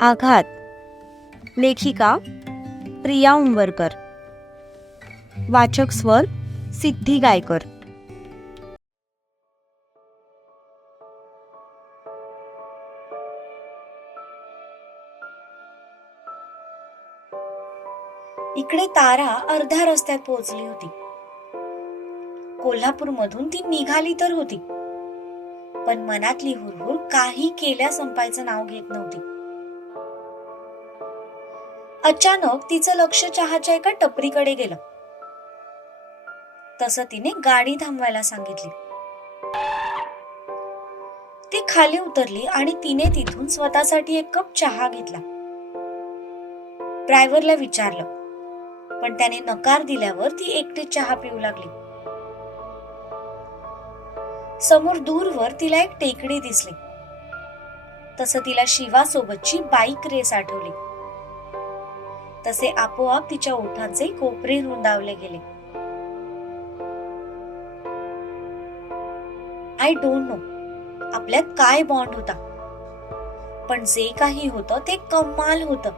आघात. लेखिका प्रिया उंबरकर. वाचक स्वर सिद्धी गायकर. इकडे तारा अर्ध्या रस्त्यात पोहोचली होती. कोल्हापूरमधून ती निघाली तर होती. पण मनातली हुरहुर काही केल्या संपायचं नाव घेत नव्हती. अचानक तिचं लक्ष चहाच्या एका टपरीकडे गेलं. तसं तिने गाडी थांबवायला सांगितली. ती खाली उतरली आणि तिने तिथून स्वतःसाठी एक कप चहा घेतला. ड्रायव्हरला विचारलं पण त्याने नकार दिल्यावर ती एकटी चहा पिऊ लागली. समोर दूरवर तिला एक टेकडी दिसली. तसं तिला शिवा सोबतची बाईक रेस आठवली. तसे आपोआप तिच्या ओठांचे कोपरे रुंदावले गेले. आय डोंट नो आपल्यात काय बॉन्ड होता? पण जे काही होतं ते कमाल होतं.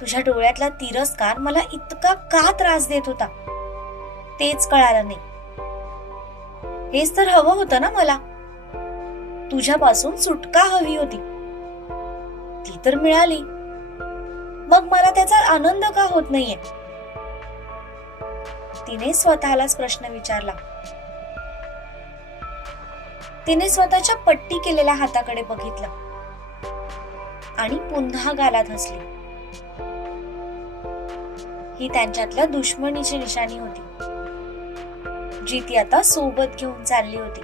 तुझ्या डोळ्यातला तिरस्कार मला इतका का त्रास देत होता? तेच कळालं नाही. हेच तर हवं होतं ना मला? तुझ्यापासून सुटका हवी होती. ती तर मिळाली. मग मला त्याचा आनंद का होत नाहीये? तिने स्वतःलाच प्रश्न विचारला. तिने स्वतःच्या पट्टी केलेल्या हाताकडे बघितलं. आणि पुन्हा गाला धसली ही त्यांच्यातल्या दुश्मनीची निशाणी होती. जी ती आता सोबत घेऊन चालली होती.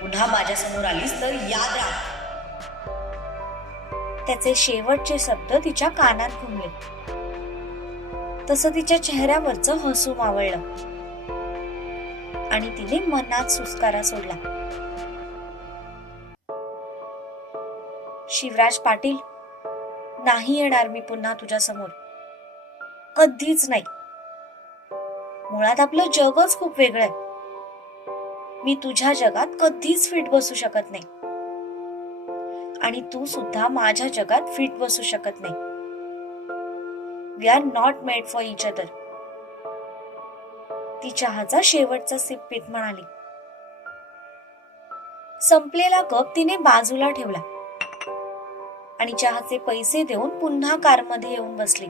पुन्हा माझ्यासमोर आलीस तर याद राहा त्याचे शेवटचे शब्द तिच्या कानात घुमले. तसं तिच्या चेहऱ्यावरचं हसू मावळलं. आणि तिने मनात सुस्कारा सोडला. शिवराज पाटील नाही येणार मी पुन्हा तुझ्या समोर कधीच नाही. मुळात आपलं जगच खूप वेगळं आहे. मी तुझ्या जगात कधीच फिट बसू शकत नाही. आणि तू सुद्धा माझ्या जगात फिट बसू शकत नाही. We are not made for each other ती चहाचा शेवटचा सिप पीत म्हणाली. संपलेला कप तिने बाजूला ठेवला. आणि चहाचे पैसे देऊन पुन्हा कारमध्ये येऊन बसली.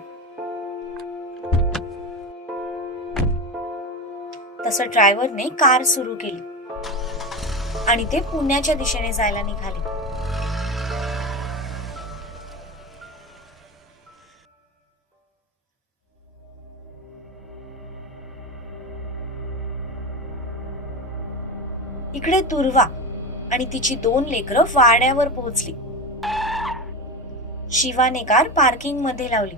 तसं ड्रायव्हरने कार सुरू केली. आणि ते पुण्याच्या दिशेने जायला निघाले. इकडे दुर्वा आणि तिची दोन लेकरं वाड्यावर पोहोचली. शिवाने कार पार्किंगमध्ये लावली.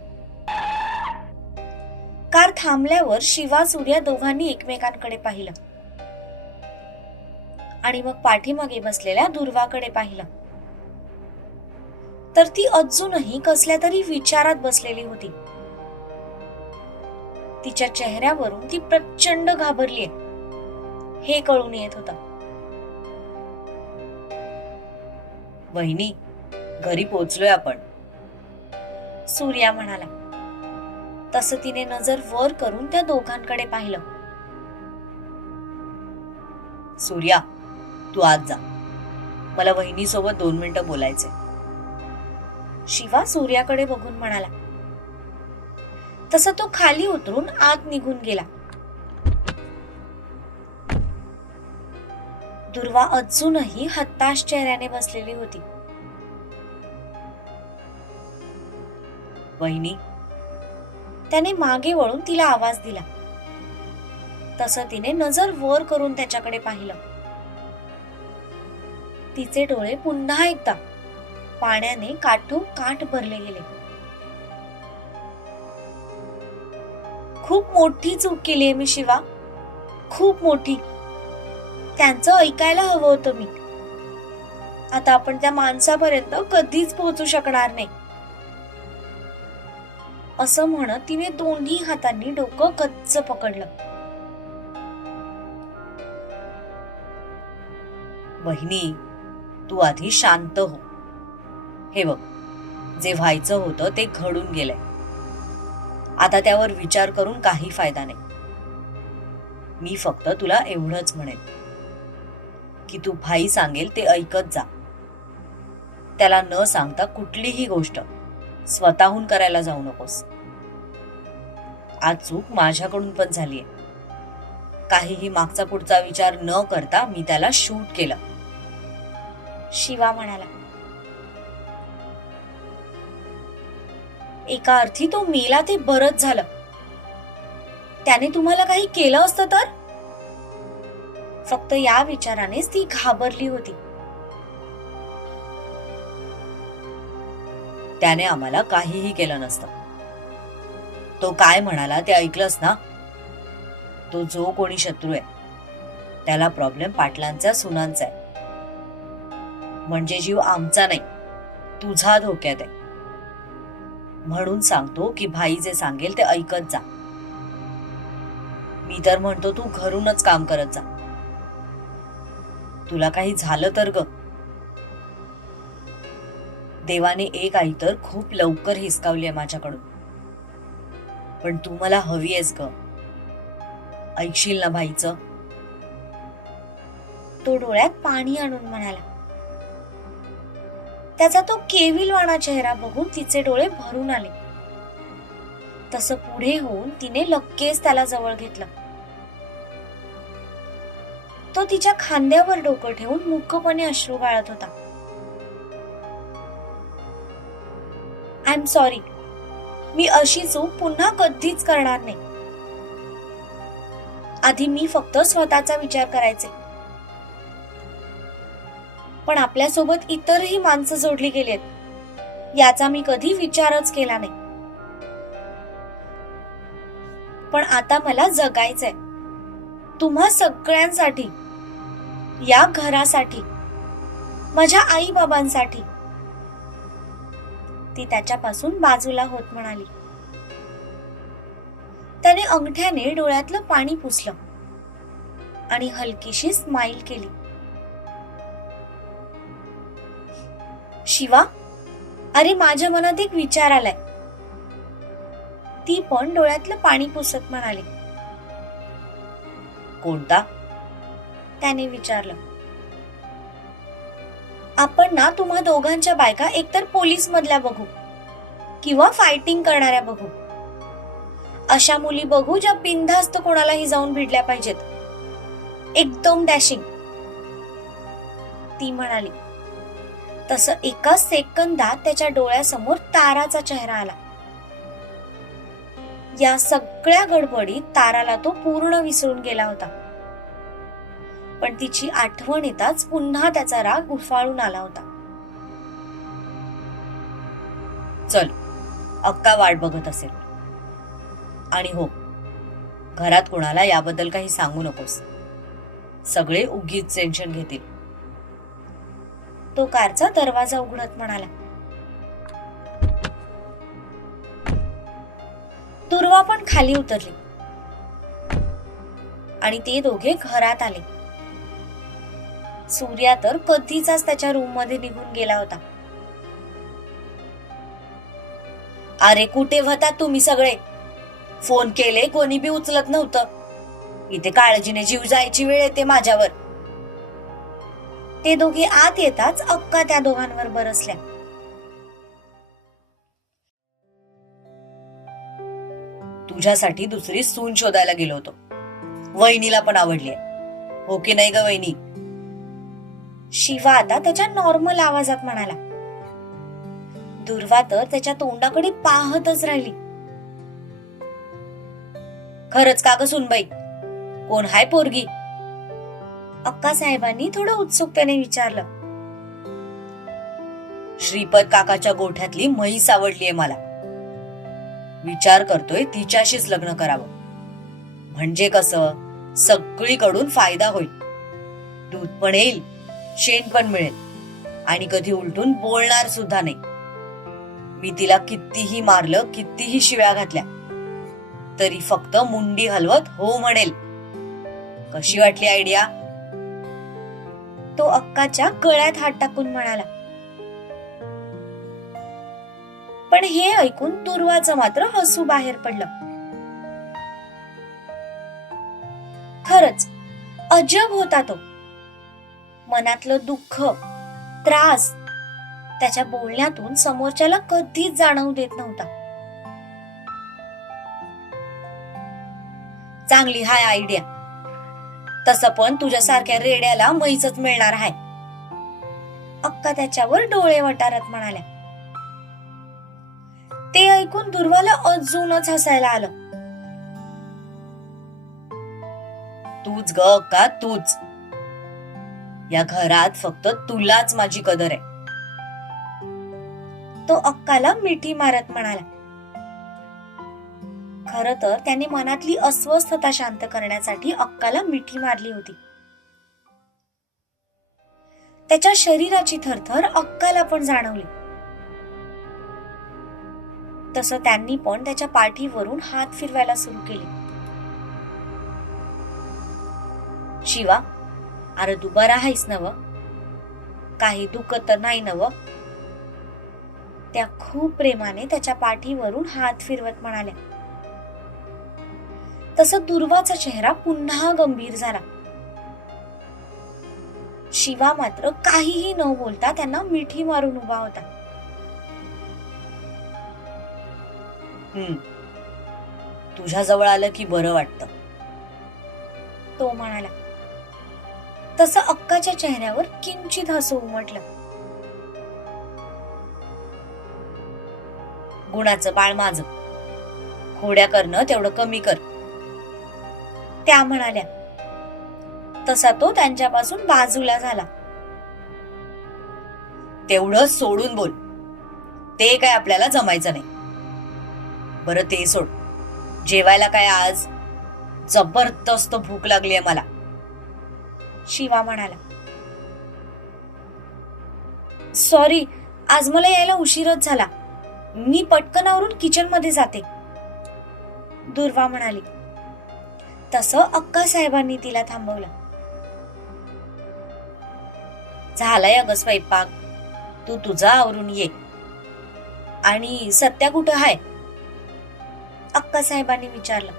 कार थांबल्यावर शिवा सूर्या दोघांनी एकमेकांकडे पाहिलं. आणि मग पाठीमागे बसलेल्या दुर्वाकडे पाहिलं. तर ती अजूनही कसल्या तरी विचारात बसलेली होती. तिच्या चेहऱ्यावरून ती प्रचंड घाबरलीये. हे कळून येत होतं. वहिनी घरी पोचलोय आपण. सूर्या म्हणाला तसं तिने नजर वर करून त्या दोघांकडे पाहिलं. सूर्या तू आज जा. मला वहिनी सोबत दोन मिनिटं बोलायचे शिवा सूर्याकडे बघून म्हणाला तसं तो खाली उतरून आत निघून गेला. दुर्वा अजूनही हताश चेहऱ्याने बसलेली होती. वहिनी त्याने मागे वळून तिला आवाज दिला. तसं तिने नजर वर करून त्याच्याकडे पाहिलं. तिचे डोळे पुन्हा एकदा पाण्याने काठून काठ भरले गेले. खूप मोठी चूक केली मी शिवा. खूप मोठी. त्यांचं ऐकायला हवं होतं मी. आता आपण त्या माणसापर्यंत कधीच पोहोचू शकणार नाही. असं म्हणत तिने दोन्ही हातांनी डोकं कच्च पकडलं. बहिणी तू आधी शांत हो. हे बघ जे व्हायचं होतं ते घडून गेलंय. आता त्यावर विचार करून काही फायदा नाही. मी फक्त तुला एवढंच म्हणेन. की तू भाई सांगेल ते ऐकत जा. त्याला न सांगता कुठलीही गोष्ट स्वतःहून करायला जाऊ नकोस. आज चूक माझ्याकडून पण झालीय. काहीही मागचा पुढचा विचार न करता मी त्याला शूट केलं. शिवा म्हणाला. एका अर्थी तो मेला ते बरंच झालं. त्याने तुम्हाला काही केलं असतं तर? फक्त या विचारानेच ती घाबरली होती. त्याने आम्हाला काहीही केलं नसतं. तो काय म्हणाला ते ऐकलंस ना? तो जो कोणी शत्रू आहे त्याला प्रॉब्लेम पाटलांचा सुनांचा आहे. म्हणजे जीव आमचा नाही तुझा धोक्यात आहे. म्हणून सांगतो की भाई जे सांगेल ते ऐकत जा. मी तर म्हणतो तू घरूनच काम करत जा. तुला काही झालं तर ग. देवाने एक आई तर खूप लवकर हिसकावली आहे माझ्याकडून. पण तू मला हवी आहेस ग. ऐकशील ना भाईच? तो डोळ्यात पाणी आणून म्हणाला. त्याचा तो केविलवाणा चेहरा बघून तिचे डोळे भरून आले. तसं पुढे होऊन तिने लक्केच त्याला जवळ घेतलं. तो तिच्या खांद्यावर डोकं ठेवून मुखपणे अश्रू गाळत होता. आय एम सॉरी मी अशी चूक पुन्हा कधीच करणार नाही. आधी मी फक्त स्वतःचा विचार करायचे. पण आपल्यासोबत इतरही माणसं जोडली गेलीत याचा मी कधी विचारच केला नाही. पण आता मला जगायचंय. तुम्हा सगळ्यांसाठी या घरासाठी माझ्या आई बाबांसाठी ती त्याच्यापासून बाजूला होत म्हणाली. त्याने अंगठ्याने डोळ्यातलं पाणी पुसलं आणि हलकीशी स्माईल केली. शिवा अरे माझ्या मनात एक विचार आलाय. ती पण डोळ्यातलं पाणी पुसत म्हणाली. कोणता? त्याने विचारलं. आपण ना तुम्हा दोघांच्या बायका एकतर पोलीस मधल्या बघू किंवा फायटिंग करणाऱ्या बघू. अशा मुली बघू ज्या बिनधास्त कोणालाही जाऊन भिडल्या पाहिजेत. एकदम डॅशिंग ती म्हणाली तसं एका सेकंदात त्याच्या डोळ्यासमोर ताराचा चेहरा आला. या सगळ्या गडबडीत ताराला तो पूर्ण विसरून गेला होता. पण तिची आठवण येताच पुन्हा त्याचा राग गुफाळून आला होता. चल अक्का वाट बघत असेल. आणि हो घरात कोणाला याबद्दल काही सांगू नकोस. सगळे उगीच टेन्शन घेतील. तो कारचा दरवाजा उघडत म्हणाला. दुर्वा पण खाली उतरली. आणि ते दोघे घरात आले. सूर्या तर कधीचाच त्याच्या रूममध्ये निघून गेला होता. अरे कुठे होता तुम्ही सगळे? फोन केले कोणी बी उचलत नव्हतं. इथे काळजीने जीव जायची वेळ येते माझ्यावर. ते दोघे आत येताच अक्का त्या दोघांवर बरसल्या तुझ्यासाठी दुसरी सून शोधायला गेलो होतो. वहिनीला पण आवडली हो की नाही ग वहिनी? शिवा आता त्याच्या नॉर्मल आवाजात म्हणाला. दुर्वा तर त्याच्या तोंडाकडे पाहतच राहिली. खरंच का ग सुनबाई? कोण हाय पोरगी? अक्का साहेबांनी थोडं उत्सुकतेने विचारलं. श्रीपद काकाच्या गोठ्यातली म्हैस आवडलीये मला. विचार करतोय तिच्याशीच लग्न करावं. म्हणजे कसं? सगळीकडून फायदा होईल. दूध पण येईल. शेण पण मिळेल. आणि कधी उलटून बोलणार सुद्धा नाही. मी तिला कितीही मारलं कितीही शिव्या घातल्या तरी फक्त मुंडी हलवत हो म्हणेल. कशी वाटली आयडिया? तो अक्काच्या गळ्यात हात टाकून म्हणाला. पण हे ऐकून दुर्वाचं मात्र हसू बाहेर पडलं. खरच अजब होता तो. मनातलं दुःख त्रास त्याच्या बोलण्यातून समोरच्याला कधीच जाणवू देत नव्हता. चांगली हाय आयडिया. तसं पण तुझ्यासारख्या रेड्याला म्हैसच मिळणार आहे. अक्का त्याच्यावर डोळे वटारत म्हणाल्या. ते ऐकून दुर्वाला अजूनच हसायला आलं. तूच ग अक्का तूच. या घरात फक्त तुलाच माझी कदर आहे. तो अक्काला मिठी मारत म्हणाला. खर तर त्याने मनातली अस्वस्थता शांत करण्यासाठी अक्काला मिठी मारली होती. त्याच्या शरीराची थरथर अक्काला पण जाणवली. तसं त्यांनी पण त्याच्या पाठीवरून हात फिरवायला सुरू केले. शिवा अरे तू बरा आहेस नव काही दुखत तर नाही नव त्या खूप प्रेमाने त्याच्या पाठीवरून हात फिरवत म्हणाल्या. तसं दुर्वाचा चेहरा पुन्हा गंभीर झाला. शिवा मात्र काहीही न बोलता त्यांना मिठी मारून उभा होता. हम्म. तुझ्या जवळ आलं की बरं वाटतं. तो म्हणाला तसं अक्काच्या चेहऱ्यावर किंचित हसू उमटलं. गुणाचं बाळ माझं. खोड्या करणं तेवढं कमी कर. त्या म्हणाल्या. तसा तो त्यांच्यापासून बाजूला झाला. तेवढं सोडून बोल. ते काय आपल्याला जमायचं नाही. बरं ते सोड. जेवायला काय आज? जबरदस्त भूक लागली आहे मला. शिवा म्हणाला. सॉरी आज मला यायला उशीरच झाला. मी पटकन आवरून किचनमध्ये जाते. दुर्वा म्हणाली. तसं अक्का साहेबांनी तिला थांबवलं. झालाय अगं स्वयंपाक. तू तुझा आवरून ये. आणि सत्या कुठं हाय? अक्का साहेबांनी विचारलं.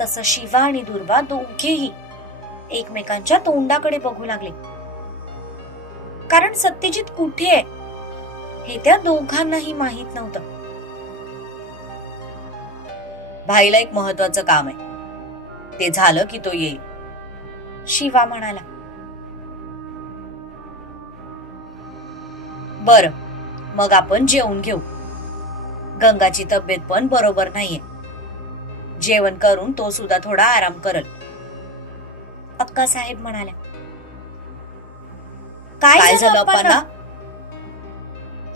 तसं शिवा आणि दुर्वा दोघेही एकमेकांच्या तोंडाकडे बघू लागले. कारण सत्यजित कुठे आहे? हे त्या दोघांनाही माहीत नव्हतं. भाईला एक महत्वाचं काम आहे. ते झालं की तो येईल. शिवा म्हणाला. बर मग आपण जेवून घेऊ. गंगाची तब्येत पण बरोबर नाहीये. जेवण करून तो सुद्धा थोडा आराम करल. अक्का साहेब म्हणाल्या. काय झालं अप्पांना?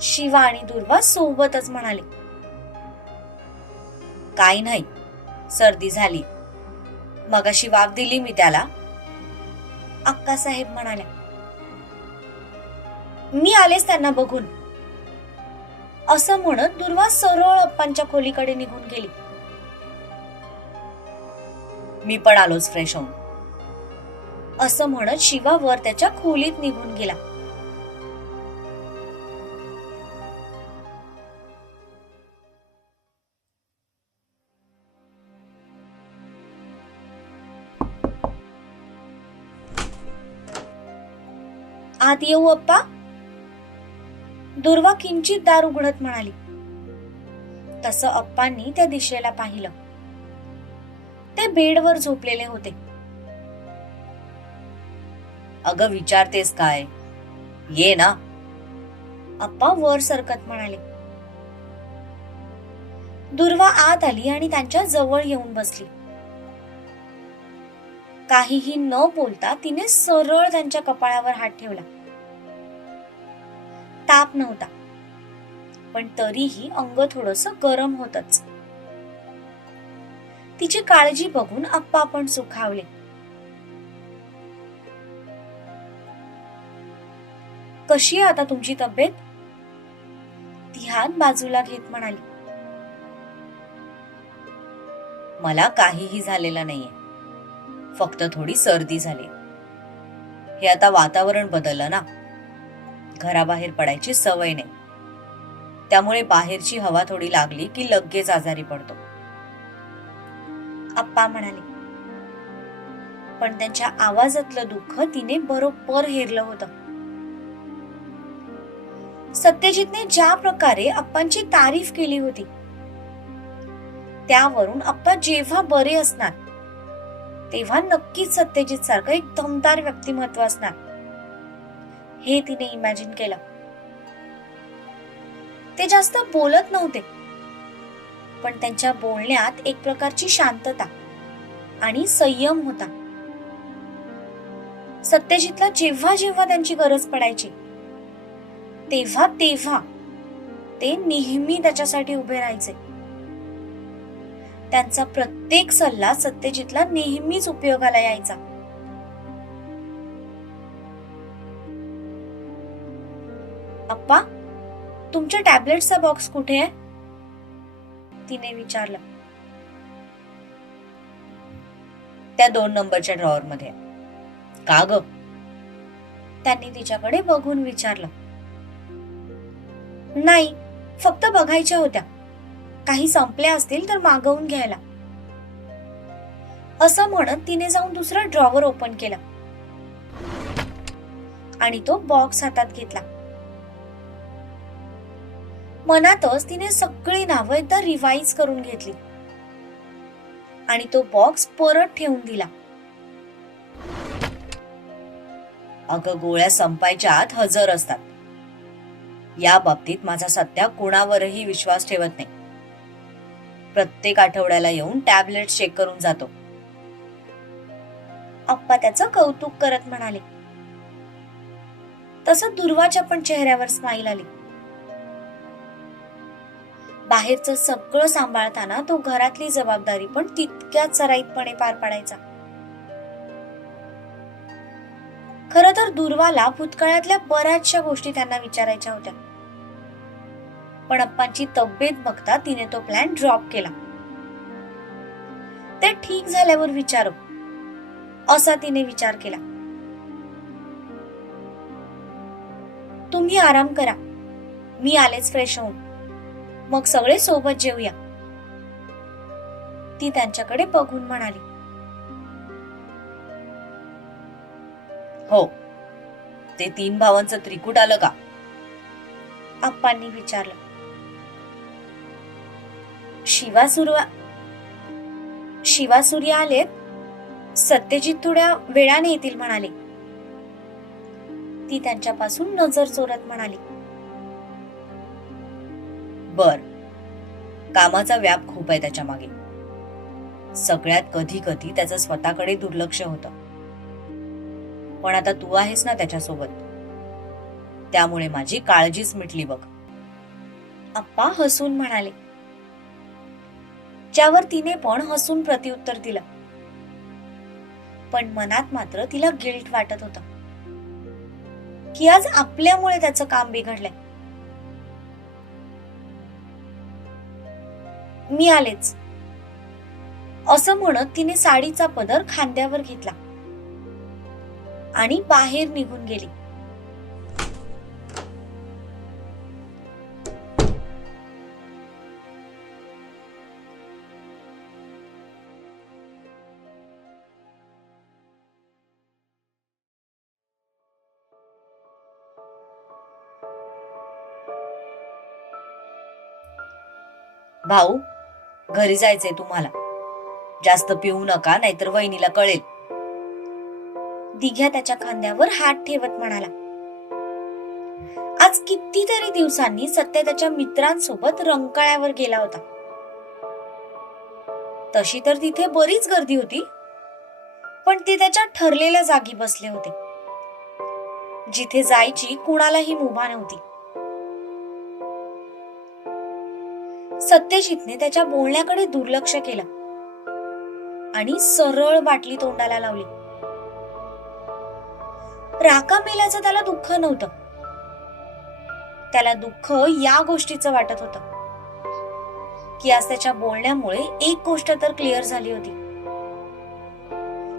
शिवा आणि दुर्वा सोबतच म्हणाले. काही नाही सर्दी झाली. मगाशी वाफ दिली मी त्याला. अक्का साहेब म्हणाल्या. मी आलेच त्यांना बघून. असं म्हणत दुर्वा सरळ अप्पांच्या खोलीकडे निघून गेली. मी पण आलोच फ्रेश होऊन. असं म्हणत शिवा वर त्याच्या खोलीत निघून गेला. आत येऊ अप्पा. दुर्वा किंचित दार उघडत म्हणाली. तसं अप्पांनी त्या दिशेला पाहिलं. ते बेडवर झोपलेले होते. अगं विचारतेस काय? ये ना. अप्पा वर सरकत म्हणाले. दुर्वा आत आली आणि त्यांच्या जवळ येऊन बसली. काहीही न बोलता तिने सरळ त्यांच्या कपाळावर हात ठेवला. ताप नव्हता पण तरीही अंग थोडस गरम होतच. तिची काळजी बघून अप्पा पण सुखावले. कशी आहे आता तुमची तब्येत? ती हात बाजूला घेत म्हणाली. मला काहीही झालेलं नाहीये. फक्त थोडी सर्दी झाली. हे आता वातावरण बदललं ना. घराबाहेर पडायची सवय नाही. त्यामुळे बाहेरची हवा थोडी लागली की लगेच आजारी पडतो. आप्पा म्हणाले. पण त्यांच्या आवाजातलं दुःख तिने बरोबर हेरलं होतं. सत्यजितने ज्या प्रकारे अप्पांची तारीफ केली होती त्यावरून अप्पा जेव्हा बरे असणार तेव्हा नक्कीच सत्यजित सारखं एक दमदार व्यक्तिमत्व असणार. हे तिने इमॅजिन केलं. ते जास्त बोलत नव्हते पण त्यांच्या बोलण्यात एक प्रकारची शांतता आणि संयम होता. सत्यजितला जेव्हा जेव्हा त्यांची गरज पडायची तेव्हा तेव्हा ते नेहमी त्याच्यासाठी उभे राहायचे. त्यांचा प्रत्येक सल्ला सत्यजितला नेहमीच उपयोगाला यायचा. अप्पा तुमच्या टॅबलेटचा बॉक्स कुठे आहे? तिने विचारलं. त्या दोन नंबरच्या ड्रॉवर मध्ये का ग? त्यांनी तिच्याकडे बघून विचारलं. नाही फक्त बघायच्या होत्या. काही संपल्या असतील तर मागवून घ्यायला. असं म्हणत तिने जाऊन दुसरा ड्रॉवर ओपन केला. आणि तो बॉक्स हातात घेतला. मनातच तिने सगळी नावं एकदा रिवाईज करून घेतली. आणि तो बॉक्स परत ठेवून दिला. अगं गोळ्या संपायच्या आत हजर असतात. या बाबतीत माझा सध्या कोणावरही विश्वास ठेवत नाही. प्रत्येक आठवड्याला येऊन टॅबलेट चेक करून जातो. आप्पा त्याचं कौतुक करत म्हणाले. तसं दुर्वाच्या पण चेहऱ्यावर स्माईल आली. बाहेरचं सगळं सांभाळताना तो घरातली जबाबदारी पण तितक्याच सराईतपणे पार पाडायचा. खर तर दुर्वाला भूतकाळातल्या बऱ्याचशा गोष्टी त्यांना विचारायच्या होत्या. पण अप्पांची तब्येत बघता तिने तो प्लॅन ड्रॉप केला. ते ठीक झाल्यावर विचारू असा तिने विचार केला. तुम्ही आराम करा मी आलेच फ्रेश होऊन. मग सगळे सोबत जेवूया ती त्यांच्याकडे बघून म्हणाली. हो. ते तीन भावांचं त्रिकूट आलं का? आप्पांनी विचारलं. शिवासुरवा शिवासूर्य आलेत? सत्यजित थोड्या वेळाने येतील म्हणाले. ती त्यांच्यापासून नजर चोरत म्हणाली. बर. कामाचा व्याप खूप आहे त्याच्यामागे सगळ्यात कधी कधी त्याचं स्वतःकडे दुर्लक्ष होतं. पण आता तू आहेस ना त्याच्यासोबत. त्यामुळे माझी काळजीच मिटली बघ. अप्पा हसून म्हणाले. ज्यावर तिने पण हसून प्रत्युत्तर दिलं. पण मनात मात्र तिला गिल्ट वाटत होत. की आज आपल्यामुळे त्याचं काम बिघडलंय. मी आलेच. असं म्हणत तिने साडीचा पदर खांद्यावर घेतला. आणि बाहेर निघून गेली. भाऊ घरी जायचंय तुम्हाला. जास्त पिऊ नका नाहीतर वहिनीला कळेल. दिघ्या त्याच्या खांद्यावर हात ठेवत म्हणाला. आज कितीतरी दिवसांनी सत्य त्याच्या मित्रांसोबत रंकाळ्यावर गेला होता. तशी तर तिथे बरीच गर्दी होती पण ते त्याच्या ठरलेल्या जागी बसले होते. जिथे जायची कुणालाही मुभा नव्हती. सत्यजितने त्याच्या बोलण्याकडे दुर्लक्ष केलं आणि सरळ बाटली तोंडाला लावली. राका मेल्याचं त्याला दुःख नव्हतं. त्याला दुःख या गोष्टीचं वाटत होतं. की आज त्याच्या बोलण्यामुळे एक गोष्ट तर क्लिअर झाली होती.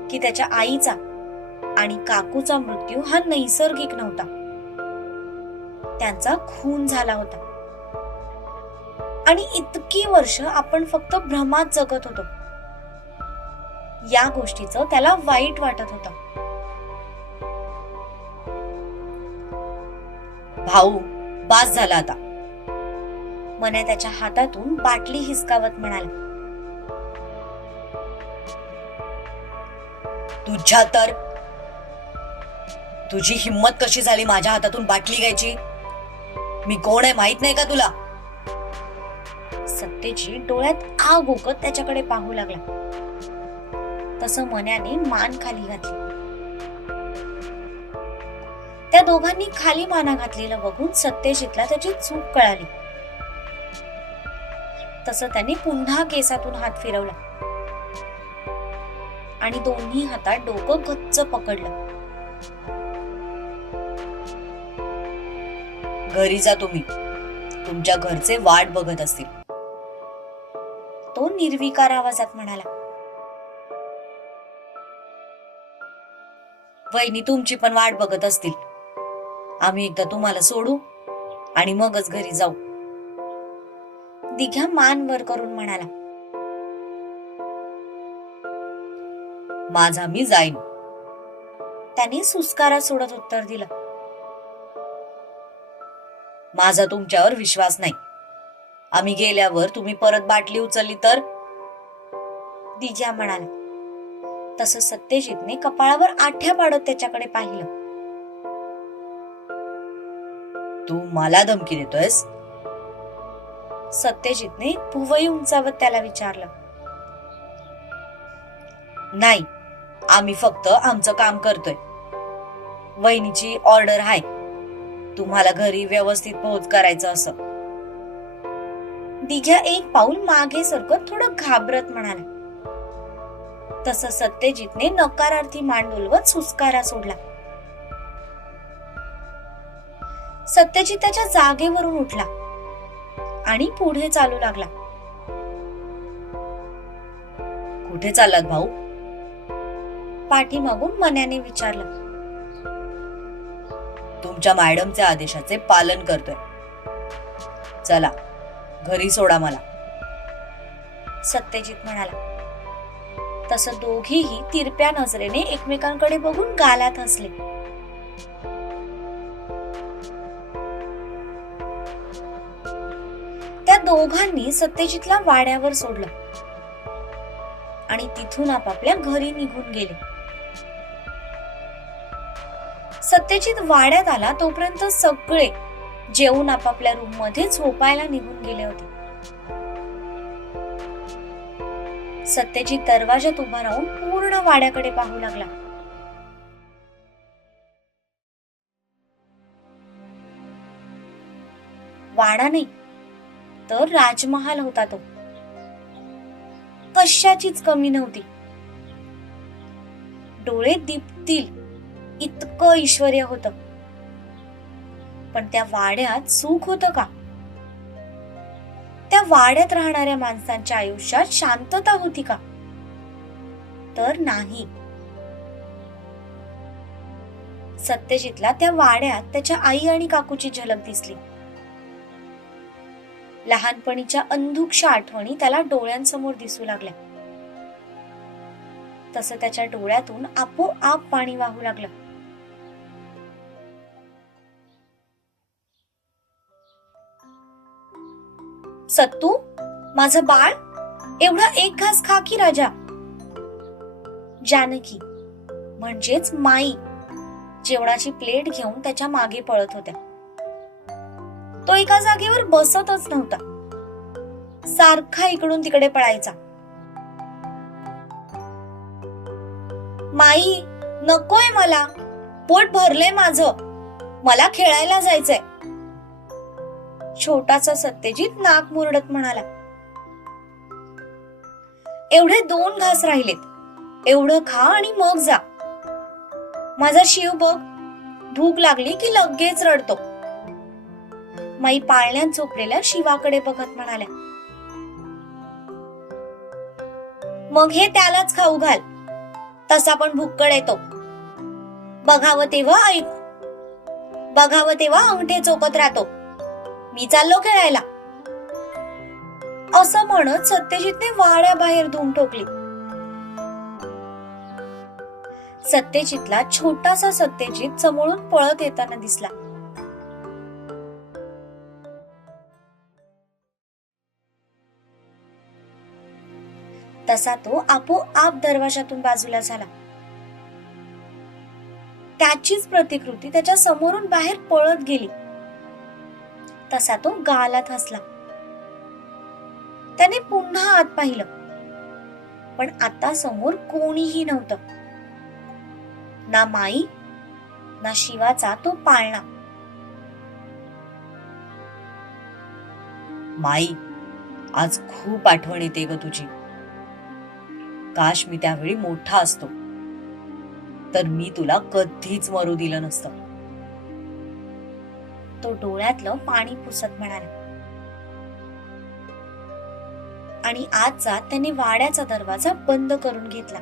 की त्याच्या आईचा आणि काकूचा मृत्यू हा नैसर्गिक नव्हता. त्यांचा खून झाला होता. आणि इतकी वर्ष आपण फक्त भ्रमात जगत होतो. या गोष्टीचं त्याला वाईट वाटत होतं. भाऊ बास झाला आता. मने त्याच्या हातातून बाटली हिसकावत म्हणाला तुझ्या तर तुझी हिम्मत कशी झाली माझ्या हातातून बाटली घ्यायची? मी कोण आहे माहीत नाही का तुला? सत्तेची डोळ्यात आग उकत त्याच्याकडे पाहू लागला. तसं मन्याने मान खाली घातली. त्या दोघांनी खाली माना घातलेलं बघून सत्यजितला त्याची चूक कळाली. तसं त्याने पुन्हा केसातून हात फिरवला. आणि दोन्ही हातात डोकं गच्च पकडलं. घरी जा तुम्ही. तुमच्या घरचे वाट बघत असतील. तो निर्विकार आवाजात म्हणाला. वहिनी तुमची पण वाट बघत असतील. आम्ही एकदा तुम्हाला सोडू आणि मगच घरी जाऊ. दिघ्या मान वर करून म्हणाला माझा मी जाईन. त्याने सुस्कारा सोडत उत्तर दिलं माझा तुमच्यावर विश्वास नाही. आम्ही गेल्यावर तुम्ही परत बाटली उचलली तर? दिघ्या म्हणाला तसं सत्यजितने कपाळावर आठ्या पाडत त्याच्याकडे पाहिलं. तू मला धमकी देतोयस? सत्यजितने भुवई उंचावत त्याला विचारलं. नाही आम्ही फक्त आमचं काम करतोय. वहिनीची ऑर्डर आहे. तुम्हाला घरी व्यवस्थित पोहोच करायचं असं. दिघ्या एक पाऊल मागे सरकत थोडं घाबरत म्हणाला. तसं सत्यजितने नकारार्थी मान डोलवत सुस्कारा सोडला. सत्यजित त्याच्या जागेवरून उठला आणि पुढे चालू लागला. कुठे चाललात भाऊ? पाठीमागून मन्याने विचारलं. तुमच्या मॅडमच्या आदेशाचे पालन करतोय. चला घरी सोडा मला. सत्यजित म्हणाला. तसं दोघेही तिरप्या नजरेने एकमेकांकडे बघून गालात हसले. दोघांनी सत्यजितला वाड्यावर सोडलं. आणि तिथून आपापल्या घरी निघून गेले. सत्यजित वाड्यात आला तोपर्यंत सगळे जेवून आपापल्या रूममध्ये झोपायला निघून गेले होते. सत्यजित दरवाजात उभा राहून पूर्ण वाड्याकडे पाहू लागला. वाडा नाही तर राजमहाल होता तो. कशाचीच कमी नव्हती. डोळे दिपतील इतकं ऐश्वर होत. पण त्या वाड्यात सुख होत का? त्या वाड्यात राहणाऱ्या माणसांच्या आयुष्यात शांतता होती का? तर नाही. सत्यजितला त्या वाड्यात त्याच्या आई आणि काकूची झलक दिसली. लहानपणीच्या अंधुकशा आठवणी त्याला डोळ्यांसमोर दिसू लागल्या. तसं त्याच्या डोळ्यातून आपोआप पाणी वाहू लागलं. सत्तू माझं बाळ? एवढा एक घास खा की राजा? जानकी म्हणजेच माई जेवणाची प्लेट घेऊन त्याच्यामागे पळत होत्या. तो एका जागेवर बसतच नव्हता. सारखा इकडून तिकडे पळायचा. माई नकोय मला. पोट भरलंय माझं. मला खेळायला जायचंय. छोटासा सत्यजित नाक मुरडत म्हणाला. एवढे दोन घास राहिलेत. एवढं खा आणि मग जा. माझा शिव बघ. भूक लागली की लगेच रडतो. माई पाळण्यात झोपलेल्या शिवाकडे बघत म्हणाल्या. मग हे त्यालाच खाऊ घाल. तसा पण भुक्कड येतो. बघावं तेव्हा ऐक. बघावं तेव्हा अंगठे चोकत राहतो. मी चाललो खेळायला. असं म्हणत सत्यजितने वाड्याबाहेर धूम ठोकली. सत्यजितला छोटासा सत्यजित समोरून पळत येताना दिसला. तसा तो आपोआप दरवाजातून बाजूला झाला. त्याचीच प्रतिकृती त्याच्या समोरून बाहेर पळत गेली. तसा तो गालात हसला. त्याने पुन्हा आत पाहिलं. पण आता समोर कोणीही नव्हतं. ना माई ना शिवाचा तो पाळणा. माई आज खूप आठवण येते ग तुझी. काश मी त्यावेळी मोठा असतो. तर मी तुला कधीच मरू दिलं नसतं. तो डोळ्यातलं पाणी पुसत म्हणाला. आणि आज जात त्याने वाड्याचा दरवाजा बंद करून घेतला.